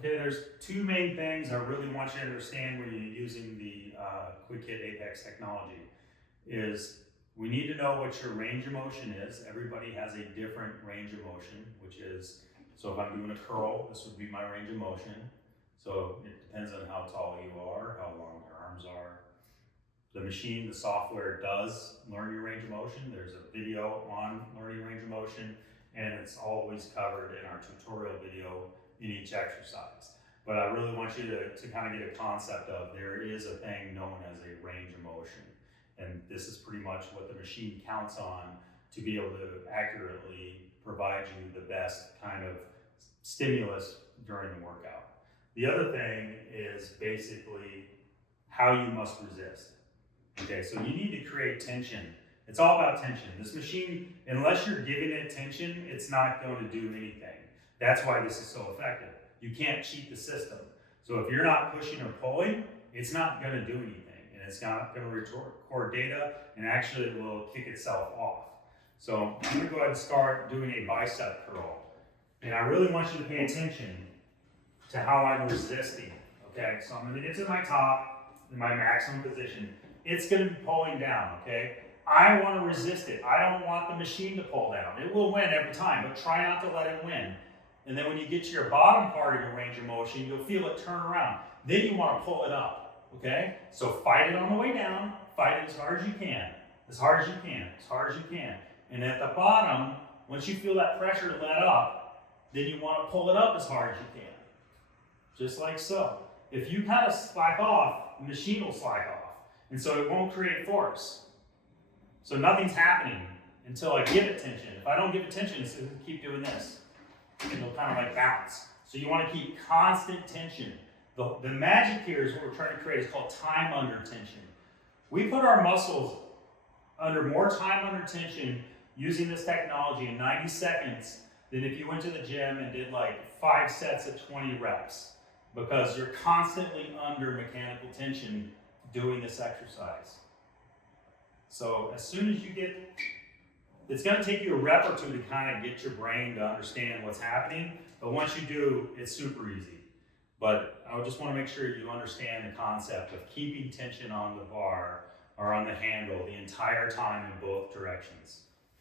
Okay, there's two main things I really want you to understand when you're using the QuickHIT Apex technology. Is we need to know what your range of motion is. Everybody has a different range of motion, which is, so if I'm doing a curl, this would be my range of motion. So it depends on how tall you are, how long your arms are. The machine, the software does learn your range of motion. There's a video on learning range of motion, and it's always covered in our tutorial video in each exercise. But I really want you to kind of get a concept of there is a thing known as a range of motion. And this is pretty much what the machine counts on to be able to accurately provide you the best kind of stimulus during the workout. The other thing is basically how you must resist. Okay, so you need to create tension. It's all about tension. This machine, unless you're giving it tension, it's not going to do anything. That's why this is so effective. You can't cheat the system. So if you're not pushing or pulling, it's not going to do anything. And it's not going to record data, and actually it will kick itself off. So I'm going to go ahead and start doing a bicep curl. And I really want you to pay attention to how I'm resisting. Okay, so I'm going to get to my top, in my maximum position. It's going to be pulling down, okay? I want to resist it. I don't want the machine to pull down. It will win every time, but try not to let it win. And then when you get to your bottom part of your range of motion, you'll feel it turn around. Then you want to pull it up, okay? So fight it on the way down. Fight it as hard as you can. As hard as you can. As hard as you can. And at the bottom, once you feel that pressure let up, then you want to pull it up as hard as you can. Just like so. If you kind of slack off, the machine will slack off. And so it won't create force. So nothing's happening until I give it tension. If I don't give it tension, it's going to keep doing this. And it'll kind of like bounce. So you want to keep constant tension. The magic here is what we're trying to create is called time under tension. We put our muscles under more time under tension using this technology in 90 seconds than if you went to the gym and did like 5 sets of 20 reps, because you're constantly under mechanical tension doing this exercise. So as soon as you get, it's going to take you a rep or two to kind of get your brain to understand what's happening, but once you do, it's super easy. But I just want to make sure you understand the concept of keeping tension on the bar or on the handle the entire time in both directions.